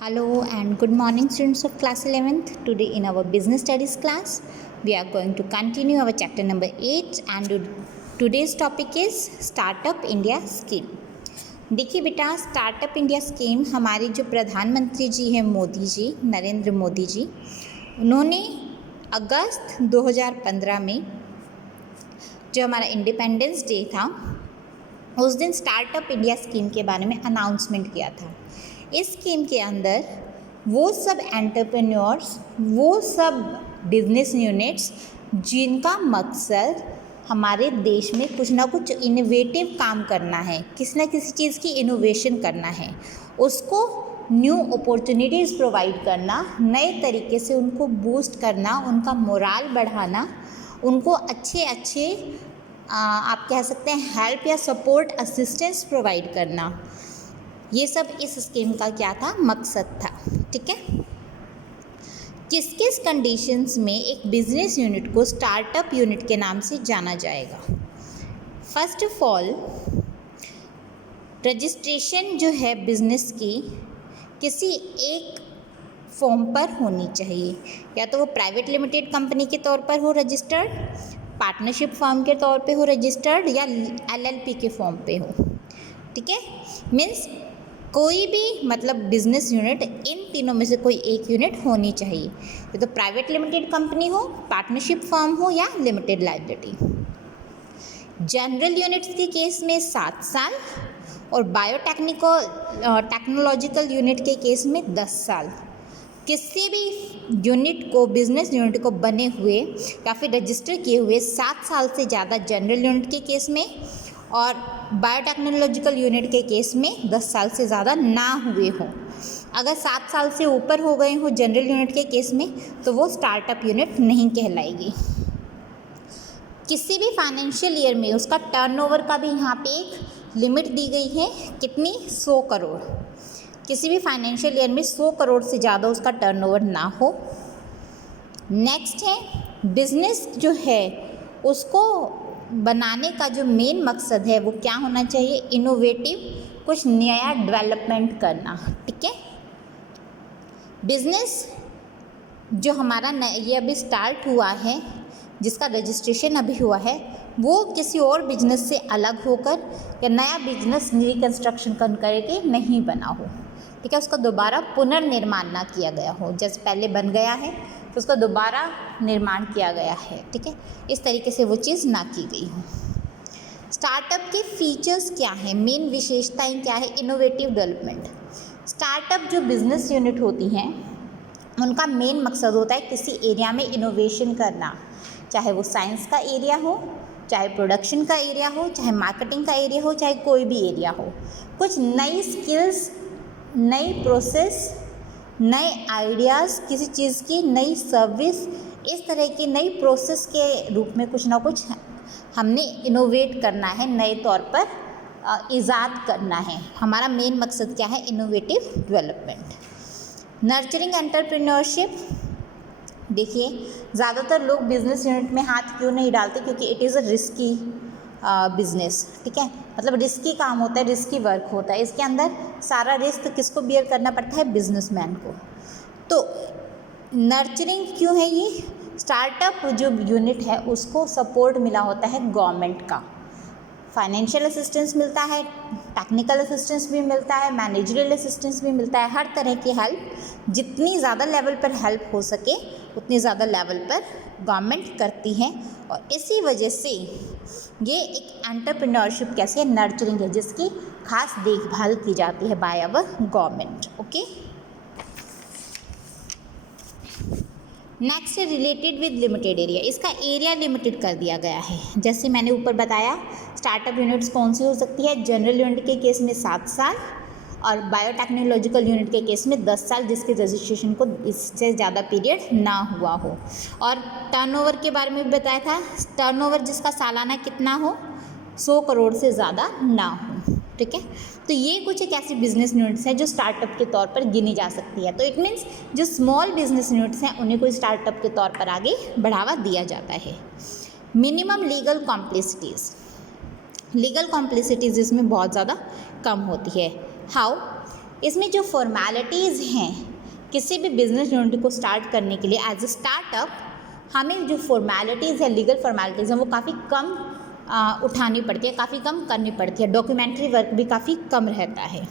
Hello and good morning, students of class 11th. Today in our business studies class, we are going to continue our chapter number 8 and today's topic is Startup India Scheme. देखिए बेटा, startup India scheme हमारे जो प्रधानमंत्री जी हैं मोदी जी, नरेंद्र मोदी जी, उन्होंने अगस्त 2015 में जो हमारा इंडिपेंडेंस डे था उस दिन स्टार्टअप इंडिया स्कीम के बारे में अनाउंसमेंट किया था। इस स्कीम के अंदर वो सब एंटरप्रेन्योर्स, वो सब बिजनेस यूनिट्स जिनका मकसद हमारे देश में कुछ ना कुछ इनोवेटिव काम करना है, किसी ना किसी चीज़ की इनोवेशन करना है, उसको न्यू अपॉर्चुनिटीज़ प्रोवाइड करना, नए तरीके से उनको बूस्ट करना, उनका मोराल बढ़ाना, उनको अच्छे आप कह सकते हैं हेल्प या सपोर्ट असिस्टेंस प्रोवाइड करना, ये सब इस स्कीम का क्या था, मकसद था। ठीक है, किस किस कंडीशंस में एक बिजनेस यूनिट को स्टार्टअप यूनिट के नाम से जाना जाएगा। फर्स्ट ऑफ ऑल, रजिस्ट्रेशन जो है बिजनेस की किसी एक फॉर्म पर होनी चाहिए, या तो वो प्राइवेट लिमिटेड कंपनी के तौर पर हो रजिस्टर्ड, पार्टनरशिप फर्म के तौर पे हो रजिस्टर्ड, या एलएलपी के फॉर्म पे हो। ठीक है, मीन्स कोई भी मतलब बिजनेस यूनिट इन तीनों में से कोई एक यूनिट होनी चाहिए, या तो प्राइवेट लिमिटेड कंपनी हो, पार्टनरशिप फर्म हो, या लिमिटेड लायबिलिटी। जनरल यूनिट्स के केस में 7 साल और टेक्नोलॉजिकल यूनिट के केस में 10 साल। किसी भी यूनिट को, बिजनेस यूनिट को बने हुए या फिर रजिस्टर किए हुए 7 साल से ज़्यादा जनरल यूनिट के केस में और बायोटेक्नोलॉजिकल यूनिट के केस में 10 साल से ज़्यादा ना हुए हों। अगर 7 साल से ऊपर हो गए हों जनरल यूनिट के केस में तो वो स्टार्टअप यूनिट नहीं कहलाएगी। किसी भी फाइनेंशियल ईयर में उसका टर्नओवर का भी यहाँ पे एक लिमिट दी गई है, कितनी, 100 करोड़। किसी भी फाइनेंशियल ईयर में 100 करोड़ से ज़्यादा उसका टर्नओवर ना हो। नेक्स्ट है, बिजनेस जो है उसको बनाने का जो मेन मकसद है वो क्या होना चाहिए, इनोवेटिव, कुछ नया डेवलपमेंट करना। ठीक है, बिजनेस जो हमारा ये अभी स्टार्ट हुआ है, जिसका रजिस्ट्रेशन अभी हुआ है, वो किसी और बिजनेस से अलग होकर या नया बिजनेस रिकन्स्ट्रक्शन करके नहीं बना हो। ठीक है, उसका दोबारा पुनर्निर्माण ना किया गया हो, जैसे पहले बन गया है तो उसका दोबारा निर्माण किया गया है। ठीक है, इस तरीके से वो चीज़ ना की गई हो। स्टार्टअप के फीचर्स क्या हैं, मेन विशेषताएं क्या है, इनोवेटिव डेवलपमेंट। स्टार्टअप जो बिजनेस यूनिट होती हैं उनका मेन मकसद होता है किसी एरिया में इनोवेशन करना, चाहे वो साइंस का एरिया हो, चाहे प्रोडक्शन का एरिया हो, चाहे मार्केटिंग का एरिया हो, चाहे कोई भी एरिया हो। कुछ नई स्किल्स, नई प्रोसेस, नए आइडियाज़, किसी चीज़ की नई सर्विस, इस तरह की नई प्रोसेस के रूप में कुछ ना कुछ हमने इनोवेट करना है, नए तौर पर ईजाद करना है। हमारा मेन मकसद क्या है, इनोवेटिव डेवलपमेंट। नर्चरिंग एंटरप्रेन्योरशिप, देखिए ज़्यादातर लोग बिजनेस यूनिट में हाथ क्यों नहीं डालते, क्योंकि it is a risky business. ठीक है, मतलब रिस्की काम होता है, रिस्की वर्क होता है, इसके अंदर सारा रिस्क किसको बियर करना पड़ता है, बिजनेसमैन को। तो नर्चरिंग क्यों है, ये स्टार्टअप जो यूनिट है उसको सपोर्ट मिला होता है गवर्नमेंट का, फाइनेंशियल असिस्टेंस मिलता है, टेक्निकल असिस्टेंस भी मिलता है, मैनेजरियल असिस्टेंस भी मिलता है, हर तरह की हेल्प, जितनी ज़्यादा लेवल पर हेल्प हो सके उतनी ज़्यादा लेवल पर गवर्नमेंट करती है। और इसी वजह से ये एक एंटरप्रेन्योरशिप कैसी है, नर्चरिंग है, जिसकी खास देखभाल की जाती है by our government. Okay, next है रिलेटेड विद लिमिटेड एरिया। इसका एरिया लिमिटेड कर दिया गया है, जैसे मैंने ऊपर बताया स्टार्टअप यूनिट्स कौन सी हो सकती है, जनरल यूनिट के केस में 7 साल और बायोटेक्नोलॉजिकल यूनिट के केस में 10 साल, जिसके रजिस्ट्रेशन को इससे ज़्यादा पीरियड ना हुआ हो। और टर्नओवर के बारे में भी बताया था, टर्नओवर जिसका सालाना कितना हो, 100 करोड़ से ज़्यादा ना हो। ठीक है, तो ये कुछ एक ऐसी बिजनेस यूनिट्स हैं जो स्टार्टअप के तौर पर गिनी जा सकती है। तो इट मीन्स जो स्मॉल बिजनेस यूनिट्स हैं उन्हीं को स्टार्टअप के तौर पर आगे बढ़ावा दिया जाता है। Minimum legal complexities, legal complexities इसमें बहुत ज़्यादा कम होती है। हाउ, इसमें जो फॉर्मेलिटीज़ हैं किसी भी बिजनेस यूनिट को स्टार्ट करने के लिए एज अ स्टार्टअप, हमें जो फॉर्मेलिटीज़ है, लीगल फॉर्मेलिटीज़ हैं, वो काफ़ी कम उठानी पड़ती है, काफ़ी कम करनी पड़ती है। डॉक्यूमेंट्री वर्क भी काफ़ी कम रहता है।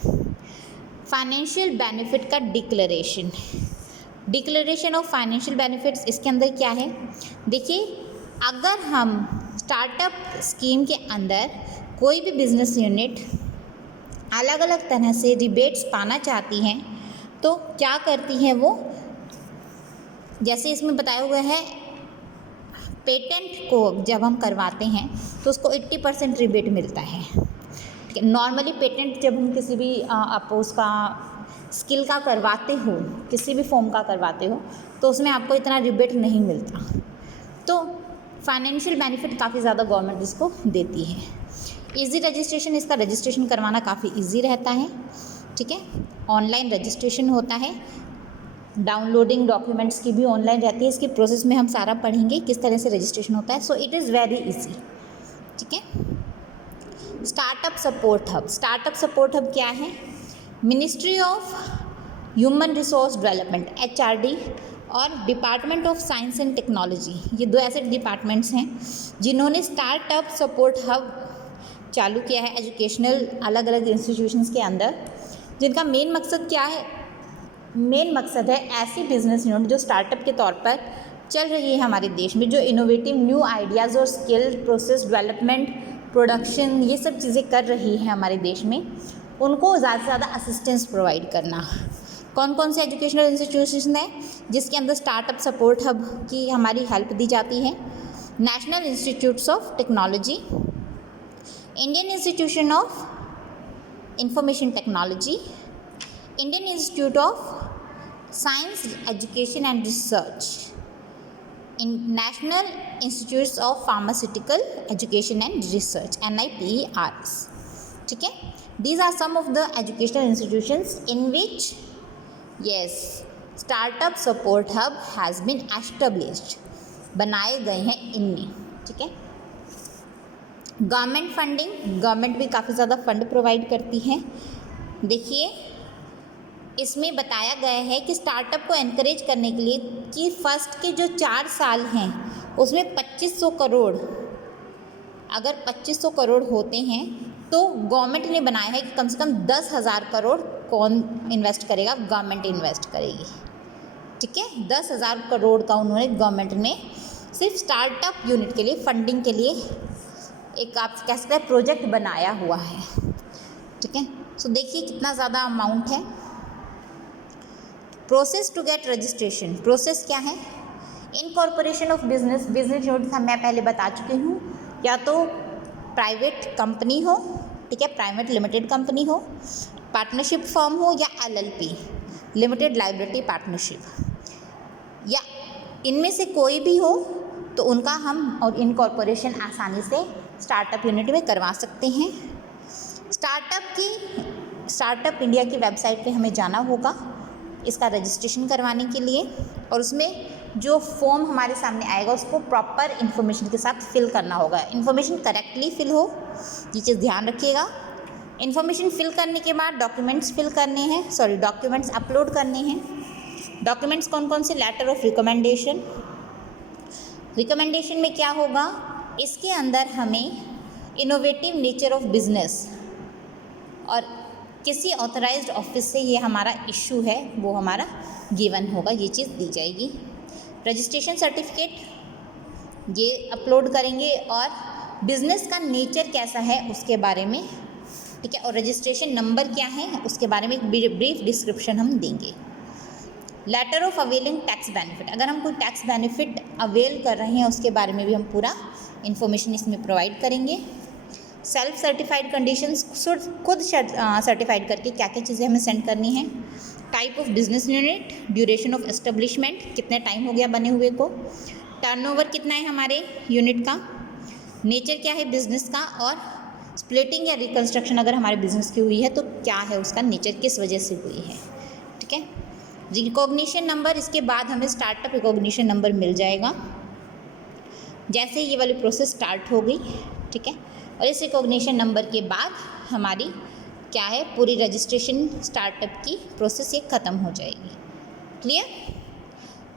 फाइनेंशियल बेनिफिट का डिक्लेरेशन ऑफ फाइनेंशियल बेनिफिट्स, इसके अंदर क्या है? देखिए, अगर हम स्टार्टअप स्कीम के अंदर कोई भी बिजनेस यूनिट अलग अलग तरह से रिबेट्स पाना चाहती हैं तो क्या करती हैं वो, जैसे इसमें बताया हुआ है, पेटेंट को जब हम करवाते हैं तो उसको 80% रिबेट मिलता है। ठीक है, नॉर्मली पेटेंट जब हम किसी भी आप उसका स्किल का करवाते हो, किसी भी फॉर्म का करवाते हो, तो उसमें आपको इतना रिबेट नहीं मिलता। तो फाइनेंशियल बेनिफिट काफ़ी ज़्यादा गवर्नमेंट इसको देती है। इजी रजिस्ट्रेशन, इसका रजिस्ट्रेशन करवाना काफ़ी इजी रहता है। ठीक है, ऑनलाइन रजिस्ट्रेशन होता है, डाउनलोडिंग डॉक्यूमेंट्स की भी ऑनलाइन रहती है। इसकी प्रोसेस में हम सारा पढ़ेंगे किस तरह से रजिस्ट्रेशन होता है। So it is very easy. ठीक है, स्टार्टअप सपोर्ट हब क्या है? Ministry of human resource development HRD और department of science and technology, ये दो ऐसे डिपार्टमेंट्स हैं जिन्होंने स्टार्टअप सपोर्ट हब चालू किया है एजुकेशनल अलग अलग इंस्टीट्यूशंस के अंदर, जिनका मेन मकसद क्या है? मेन मकसद है ऐसी बिजनेस यूनिट जो स्टार्टअप के तौर पर चल रही है हमारे देश में, जो इनोवेटिव न्यू आइडियाज़ और स्किल प्रोसेस डेवलपमेंट, प्रोडक्शन, ये सब चीज़ें कर रही है हमारे देश में, उनको ज़्यादा से ज़्यादा असिस्टेंस प्रोवाइड करना। कौन कौन से एजुकेशनल इंस्टीट्यूशन हैं जिसके अंदर स्टार्टअप सपोर्ट हब की हमारी हेल्प दी जाती है? National institutes of technology, Indian institution of information technology, Indian institute of science education and research, national institutes of pharmaceutical education and research NIPERS। ठीक है, these are some of the educational institutions in which startup support hub has been established, बनाए गए हैं इनमें। ठीक है, government funding, government भी काफ़ी ज़्यादा फंड प्रोवाइड करती है। देखिए, इसमें बताया गया है कि स्टार्टअप को एनकरेज करने के लिए कि फर्स्ट के जो 4 साल हैं उसमें 2500 करोड़, अगर 2500 करोड़ होते हैं तो गवर्नमेंट ने बनाया है कि कम से कम 10,000 करोड़ कौन इन्वेस्ट करेगा? गवर्नमेंट इन्वेस्ट करेगी। ठीक है, 10,000 करोड़ का उन्होंने गवर्नमेंट ने सिर्फ स्टार्टअप यूनिट के लिए फंडिंग के लिए एक आप कह सकते हैं प्रोजेक्ट बनाया हुआ है। ठीक है, सो देखिए कितना ज़्यादा अमाउंट है। Process to get registration, process क्या है? इनकॉर्पोरेशन ऑफ बिजनेस यूनिट मैं पहले बता चुकी हूँ, या तो प्राइवेट कंपनी हो, ठीक है, प्राइवेट लिमिटेड कंपनी हो, पार्टनरशिप फर्म हो, या LLP लिमिटेड लाइबिलिटी पार्टनरशिप, या इनमें से कोई भी हो तो उनका हम और इनकॉर्पोरेशन आसानी से स्टार्टअप यूनिट में करवा सकते हैं। स्टार्टअप इंडिया की वेबसाइट पे हमें जाना होगा इसका रजिस्ट्रेशन करवाने के लिए, और उसमें जो फॉर्म हमारे सामने आएगा उसको प्रॉपर इन्फॉर्मेशन के साथ फिल करना होगा। इन्फॉर्मेशन करेक्टली फिल हो, ये चीज़ ध्यान रखिएगा। इन्फॉर्मेशन फिल करने के बाद डॉक्यूमेंट्स अपलोड करने हैं। डॉक्यूमेंट्स कौन कौन से? लेटर ऑफ रिकमेंडेशन में क्या होगा? इसके अंदर हमें इनोवेटिव नेचर ऑफ बिजनेस और किसी ऑथराइज्ड ऑफिस से ये हमारा इशू है वो हमारा गिवन होगा, ये चीज़ दी जाएगी। रजिस्ट्रेशन सर्टिफिकेट ये अपलोड करेंगे और बिज़नेस का नेचर कैसा है उसके बारे में, ठीक है, और रजिस्ट्रेशन नंबर क्या है उसके बारे में एक ब्रीफ डिस्क्रिप्शन हम देंगे। Letter of availing tax benefit, अगर हम कोई टैक्स बेनिफिट अवेल कर रहे हैं उसके बारे में भी हम पूरा इन्फॉर्मेशन इसमें प्रोवाइड करेंगे। सेल्फ सर्टिफाइड कंडीशंस, खुद सर्टिफाइड करके क्या क्या चीज़ें हमें सेंड करनी है। Type of business unit, duration of establishment, कितने टाइम हो गया बने हुए को, टर्नओवर कितना है हमारे यूनिट का, नेचर क्या है बिजनेस का, और स्प्लिटिंग या रिकन्स्ट्रक्शन अगर हमारे बिजनेस की हुई है तो क्या है उसका नेचर, किस वजह से हुई है। ठीक है, रिकॉग्निशन नंबर, इसके बाद हमें स्टार्टअप रिकॉग्निशन नंबर मिल जाएगा जैसे ये वाली प्रोसेस स्टार्ट हो गई। ठीक है, और इस रिकॉग्निशन नंबर के बाद हमारी क्या है, पूरी रजिस्ट्रेशन स्टार्टअप की प्रोसेस ये ख़त्म हो जाएगी। क्लियर।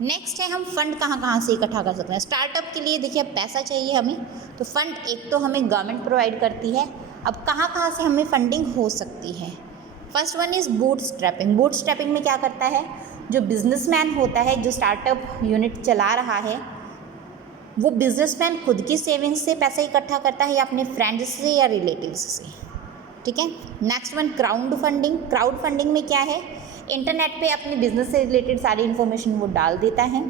नेक्स्ट है हम फंड कहाँ कहाँ से इकट्ठा कर सकते हैं। स्टार्टअप के लिए देखिए पैसा चाहिए हमें, तो फंड एक तो हमें गवर्नमेंट प्रोवाइड करती है। अब कहाँ कहाँ से हमें फंडिंग हो सकती है। First one is bootstrapping. Bootstrapping में क्या करता है, जो बिजनेसमैन होता है, जो स्टार्टअप यूनिट चला रहा है, वो बिजनेसमैन खुद की सेविंग्स से पैसा इकट्ठा करता है या अपने फ्रेंड्स से या रिलेटिव्स से। ठीक है। Next one crowd funding. Crowd funding में क्या है, इंटरनेट पे अपने बिजनेस से रिलेटेड सारी इन्फॉर्मेशन वो डाल देता है,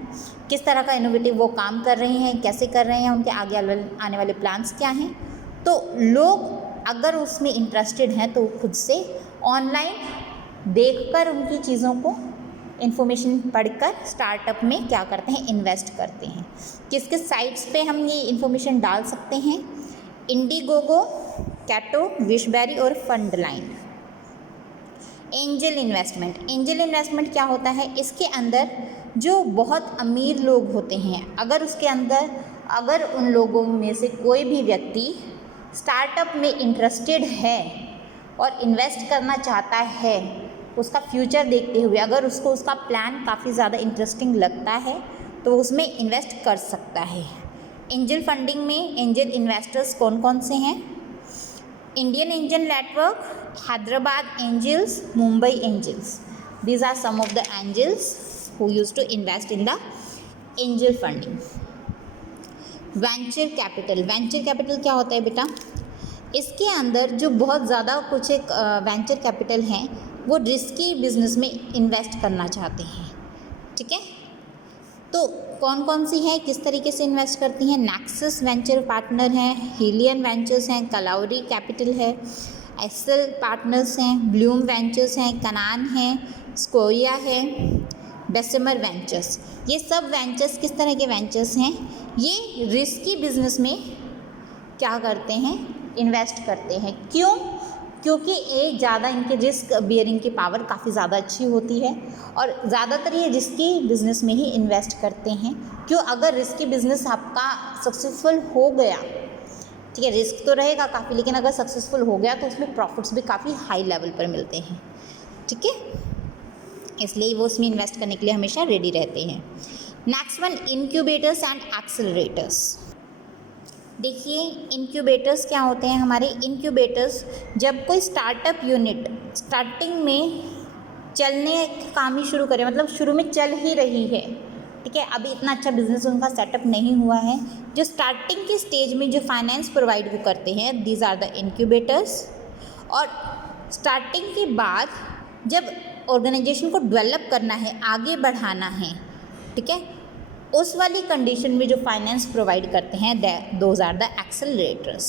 किस तरह का इनोवेटिव वो काम कर रहे हैं, कैसे कर रहे हैं, उनके आगे आने वाले प्लान्स क्या हैं। तो लोग अगर उसमें इंटरेस्टेड हैं तो खुद से ऑनलाइन देखकर उनकी चीज़ों को इन्फॉर्मेशन पढ़कर स्टार्टअप में क्या करते हैं, इन्वेस्ट करते हैं। किस किस साइट्स पे हम ये इन्फॉर्मेशन डाल सकते हैं, इंडीगोगो, कैटो, विशबेरी और फंडलाइन। Angel investment. एंजल इन्वेस्टमेंट क्या होता है, इसके अंदर जो बहुत अमीर लोग होते हैं, अगर उन लोगों में से कोई भी व्यक्ति स्टार्टअप में इंटरेस्टेड है और इन्वेस्ट करना चाहता है, उसका फ्यूचर देखते हुए, अगर उसको उसका प्लान काफ़ी ज़्यादा इंटरेस्टिंग लगता है तो उसमें इन्वेस्ट कर सकता है। एंजल फंडिंग में एंजल इन्वेस्टर्स कौन कौन से हैं, Indian angel network, Hyderabad angels, Mumbai angels. These are some of the angels who used to invest in the angel funding. Venture capital. Venture capital क्या होता है बेटा, इसके अंदर जो बहुत ज़्यादा कुछ एक वेंचर कैपिटल हैं वो रिस्की बिजनेस में इन्वेस्ट करना चाहते हैं। ठीक है, तो कौन कौन सी है, किस तरीके से इन्वेस्ट करती हैं। नेक्सस वेंचर पार्टनर हैं, हिलियन वेंचर्स हैं, कलाउरी कैपिटल है, एसएल पार्टनर्स हैं, ब्लूम वेंचर्स हैं, कनान हैं, स्कोया है, बेसमर वेंचर्स। ये सब वेंचर्स किस तरह के वेंचर्स हैं, ये रिस्की बिजनेस में क्या करते हैं, इन्वेस्ट करते हैं। क्यों, क्योंकि ये ज़्यादा इनके रिस्क बियरिंग की पावर काफ़ी ज़्यादा अच्छी होती है और ज़्यादातर ये रिस्की बिजनेस में ही इन्वेस्ट करते हैं। क्यों, अगर रिस्की बिजनेस आपका सक्सेसफुल हो गया, ठीक है, रिस्क तो रहेगा काफ़ी, लेकिन अगर सक्सेसफुल हो गया तो उसमें प्रॉफिट्स भी काफ़ी हाई लेवल पर मिलते हैं। ठीक है, इसलिए वो उसमें इन्वेस्ट करने के लिए हमेशा रेडी रहते हैं। Next one, incubators and accelerators. देखिए इनक्यूबेटर्स क्या होते हैं हमारे। इनक्यूबेटर्स, जब कोई स्टार्टअप यूनिट स्टार्टिंग में चलने काम ही शुरू करे, मतलब शुरू में चल ही रही है, ठीक है, अभी इतना अच्छा बिजनेस उनका सेटअप नहीं हुआ है, जो स्टार्टिंग के स्टेज में जो फाइनेंस प्रोवाइड वो करते हैं, दीज आर द इनक्यूबेटर्स। और स्टार्टिंग के बाद जब ऑर्गेनाइजेशन को डेवलप करना है, आगे बढ़ाना है, ठीक है, उस वाली कंडीशन में जो फाइनेंस प्रोवाइड करते हैं, दोज आर द एक्सेलरेटर्स।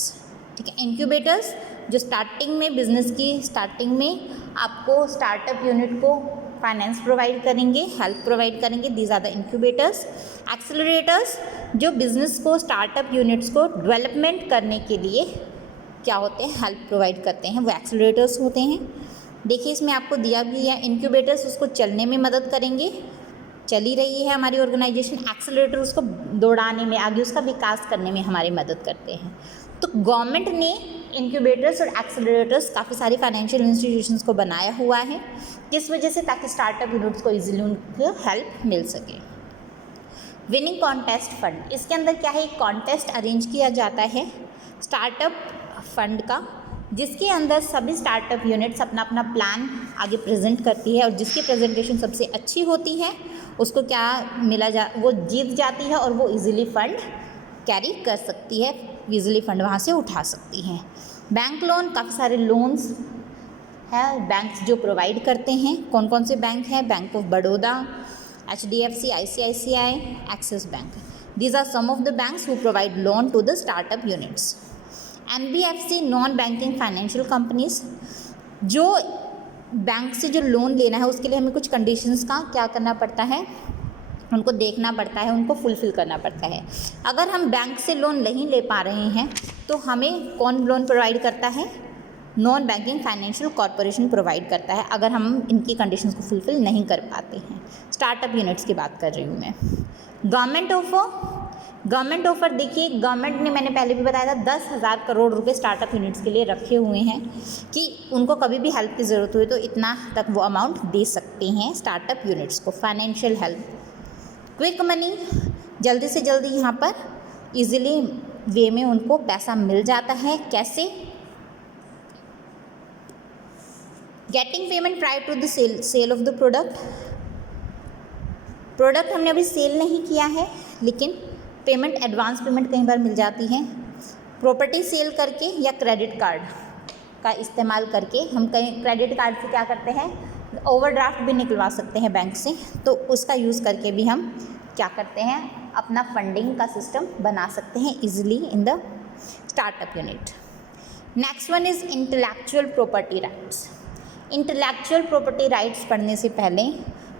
ठीक है, इंक्यूबेटर्स जो स्टार्टिंग में, बिजनेस की स्टार्टिंग में आपको स्टार्टअप यूनिट को फाइनेंस प्रोवाइड करेंगे, हेल्प प्रोवाइड करेंगे, these are the incubators. Accelerators जो बिजनेस को, स्टार्टअप यूनिट्स को डेवलपमेंट करने के लिए क्या होते हैं, हेल्प प्रोवाइड करते हैं, वो एक्सेलरेटर्स होते हैं। देखिए इसमें आपको दिया भी है, इंक्यूबेटर्स उसको चलने में मदद करेंगे, चली रही है हमारी ऑर्गेनाइजेशन, एक्सेलरेटर उसको दौड़ाने में, आगे उसका विकास करने में हमारी मदद करते हैं। तो गवर्नमेंट ने इंक्यूबेटर्स और एक्सेलरेटर्स काफ़ी सारी फाइनेंशियल इंस्टीट्यूशंस को बनाया हुआ है, किस वजह से, ताकि स्टार्टअप यूनिट्स को इजीली उनको हेल्प मिल सके। विनिंग कॉन्टेस्ट फंड, इसके अंदर क्या है, एक कॉन्टेस्ट अरेंज किया जाता है स्टार्टअप फंड का, जिसके अंदर सभी स्टार्टअप यूनिट्स अपना अपना प्लान आगे प्रेजेंट करती है और जिसकी प्रेजेंटेशन सबसे अच्छी होती है उसको क्या वो जीत जाती है और वो इजीली फंड कैरी कर सकती है, इजीली फंड वहाँ से उठा सकती है। बैंक लोन, काफ़ी सारे लोन्स हैं बैंक्स जो प्रोवाइड करते हैं। कौन कौन से बैंक हैं, bank of Baroda, HDFC, ICICI, Axis bank. These are some of the banks who provide loan to the startup units. NBFC, non banking financial companies, जो बैंक से जो लोन लेना है उसके लिए हमें कुछ कंडीशंस का क्या करना पड़ता है, उनको देखना पड़ता है, उनको फुलफ़िल करना पड़ता है। अगर हम बैंक से लोन नहीं ले पा रहे हैं तो हमें कौन लोन प्रोवाइड करता है, non banking financial corporation provide करता है, अगर हम इनकी कंडीशंस को फुलफ़िल नहीं कर पाते हैं। स्टार्टअप यूनिट्स की बात कर रही हूँ मैं। गवर्नमेंट ऑफ गवर्नमेंट ऑफर देखिए, गवर्नमेंट ने, मैंने पहले भी बताया था, 10,000 करोड़ रुपए स्टार्टअप यूनिट्स के लिए रखे हुए हैं कि उनको कभी भी हेल्प की ज़रूरत हुई तो इतना तक वो अमाउंट दे सकते हैं स्टार्टअप यूनिट्स को, फाइनेंशियल हेल्प। क्विक मनी, जल्दी से जल्दी यहाँ पर ईजिली वे में उनको पैसा मिल जाता है। कैसे? Getting payment prior to the sale of the product हमने अभी सेल नहीं किया है, लेकिन पेमेंट, एडवांस पेमेंट कई बार मिल जाती है। प्रॉपर्टी सेल करके या क्रेडिट कार्ड का इस्तेमाल करके हम कहीं क्रेडिट कार्ड से क्या करते हैं, ओवरड्राफ्ट भी निकलवा सकते हैं बैंक से, तो उसका यूज़ करके भी हम क्या करते हैं, अपना फंडिंग का सिस्टम बना सकते हैं easily in the startup unit. Next one is intellectual property rights. Intellectual property rights पढ़ने से पहले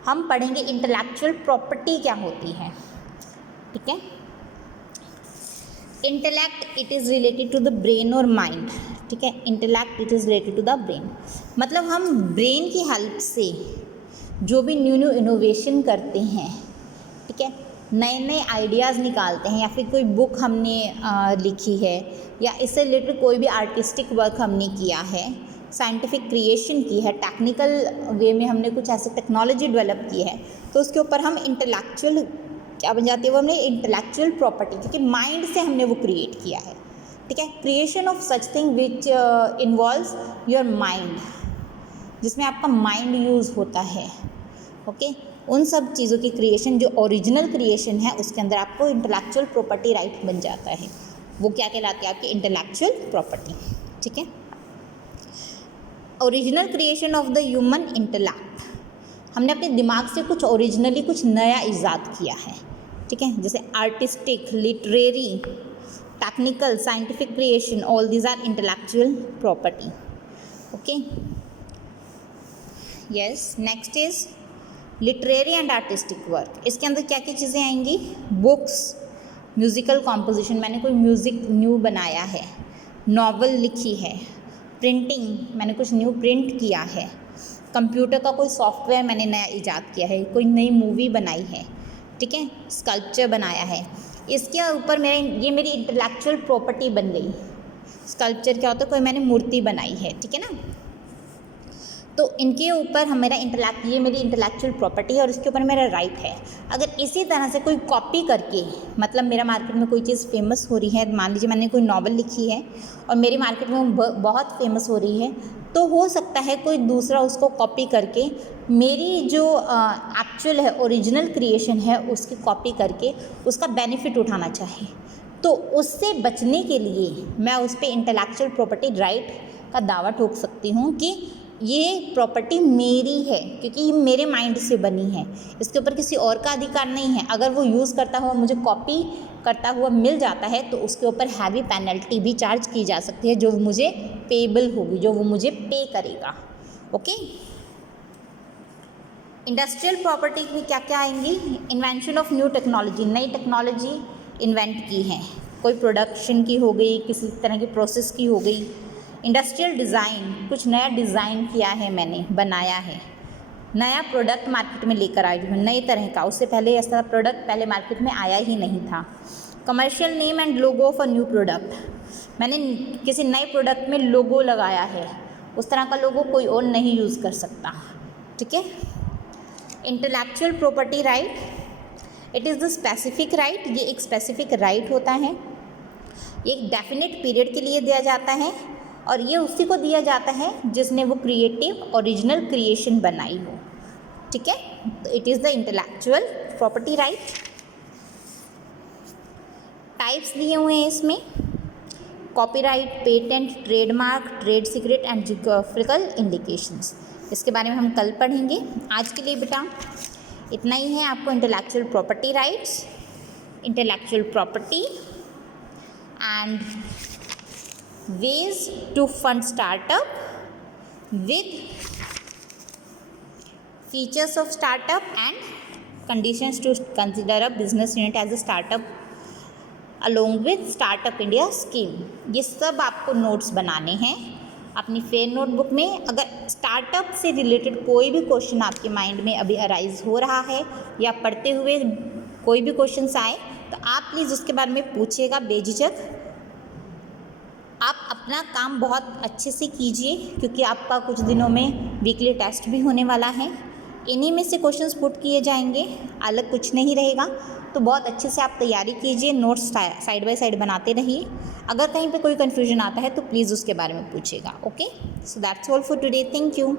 हम पढ़ेंगे इंटेलेक्चुअल प्रॉपर्टी क्या होती है। ठीक है, intellect it is related to the brain और माइंड। ठीक है, intellect it is related to the brain, मतलब हम ब्रेन की हेल्प से जो भी न्यू न्यू इनोवेशन करते हैं, ठीक है, नए नए आइडियाज़ निकालते हैं, या फिर कोई बुक हमने लिखी है, या इससे रिलेटेड कोई भी आर्टिस्टिक वर्क हमने किया है, साइंटिफिक क्रिएशन की है, टेक्निकल वे में हमने कुछ ऐसे टेक्नोलॉजी डेवलप की है, तो उसके ऊपर हम इंटेलेक्चुअल क्या बन जाती है, वो हमने इंटेलेक्चुअल प्रॉपर्टी, क्योंकि माइंड से हमने वो क्रिएट किया है। ठीक है, creation of such thing which involves your mind, जिसमें आपका माइंड यूज़ होता है। ओके, उन सब चीज़ों की क्रिएशन जो ओरिजिनल क्रिएशन है उसके अंदर आपको इंटेलेक्चुअल प्रॉपर्टी राइट बन जाता है। वो क्या कहलाती है, आपकी इंटेलेक्चुअल प्रॉपर्टी। ठीक है, original creation of the human intellect, हमने अपने दिमाग से कुछ ओरिजिनली कुछ नया ईजाद किया है। ठीक है, जैसे artistic, literary, technical, scientific creation, all these are intellectual property. Okay, yes, next is literary and artistic work. इसके अंदर क्या क्या चीज़ें आएंगी, बुक्स, म्यूज़िकल कॉम्पोजिशन, मैंने कोई म्यूज़िक न्यू बनाया है, नॉवल लिखी है, प्रिंटिंग, मैंने कुछ न्यू प्रिंट किया है, कंप्यूटर का कोई सॉफ्टवेयर मैंने नया ईजाद किया है, कोई नई मूवी बनाई है, ठीक है, स्कल्पचर बनाया है, इसके ऊपर ये मेरी इंटेलेक्चुअल प्रॉपर्टी बन गई। स्कल्पचर क्या होता है, कोई मैंने मूर्ति बनाई है, ठीक है ना, तो इनके ऊपर हम ये मेरी इंटेलेक्चुअल प्रॉपर्टी है और इसके ऊपर मेरा राइट है। अगर इसी तरह से कोई कॉपी करके, मतलब मेरा मार्केट में कोई चीज़ फेमस हो रही है, मान लीजिए मैंने कोई नॉवल लिखी है और मेरी मार्केट में बहुत फेमस हो रही है, तो हो सकता है कोई दूसरा उसको कॉपी करके मेरी जो एक्चुअल है, ओरिजिनल क्रिएशन है, उसकी कॉपी करके उसका बेनिफिट उठाना चाहे, तो उससे बचने के लिए मैं उस पर इंटेलेक्चुअल प्रॉपर्टी राइट का दावा ठोक सकती हूँ कि ये प्रॉपर्टी मेरी है, क्योंकि ये मेरे माइंड से बनी है, इसके ऊपर किसी और का अधिकार नहीं है। अगर वो यूज़ करता हुआ मुझे कॉपी करता हुआ मिल जाता है तो उसके ऊपर हैवी पेनल्टी भी चार्ज की जा सकती है, जो मुझे पेबल होगी, जो वो मुझे पे करेगा। ओके, इंडस्ट्रियल प्रॉपर्टी में क्या क्या आएंगी, इन्वेंशन ऑफ न्यू टेक्नोलॉजी, नई टेक्नोलॉजी इन्वेंट की है, कोई प्रोडक्शन की हो गई, किसी तरह की प्रोसेस की हो गई। इंडस्ट्रियल डिज़ाइन, कुछ नया डिज़ाइन किया है मैंने, बनाया है, नया प्रोडक्ट मार्केट में लेकर आई हूँ, नई तरह का, उससे पहले ऐसा प्रोडक्ट पहले मार्केट में आया ही नहीं था। Commercial name and logo of a new product, मैंने किसी नए प्रोडक्ट में लोगो लगाया है, उस तरह का लोगो कोई और नहीं यूज़ कर सकता। ठीक है, intellectual property right, it is the specific right, ये एक स्पेसिफिक राइट होता है, ये एक डेफिनेट पीरियड के लिए दिया जाता है और ये उसी को दिया जाता है जिसने वो क्रिएटिव ओरिजिनल क्रिएशन बनाई हो। ठीक है, तो it is the intellectual property right. Types दिए हुए हैं इसमें, copyright, patent, trademark, trade secret and geographical indications. इसके बारे में हम कल पढ़ेंगे। आज के लिए बेटा इतना ही है। आपको intellectual property rights, intellectual property and ways to fund startup with features of startup and conditions to consider a business unit as a startup along with startup India scheme, ये सब आपको नोट्स बनाने हैं अपनी फेयर नोटबुक में। अगर startup से related कोई भी क्वेश्चन आपके माइंड में अभी अराइज हो रहा है या पढ़ते हुए कोई भी क्वेश्चंस आए तो आप प्लीज़ उसके बारे में पूछिएगा बेझिझक। आप अपना काम बहुत अच्छे से कीजिए क्योंकि आपका कुछ दिनों में वीकली टेस्ट भी होने वाला है। इन्हीं में से क्वेश्चंस पुट किए जाएंगे, अलग कुछ नहीं रहेगा। तो बहुत अच्छे से आप तैयारी कीजिए, नोट्स साइड बाय साइड बनाते रहिए। अगर कहीं पे कोई कन्फ्यूजन आता है तो प्लीज़ उसके बारे में पूछिएगा। Okay, so that's all for today. Thank you.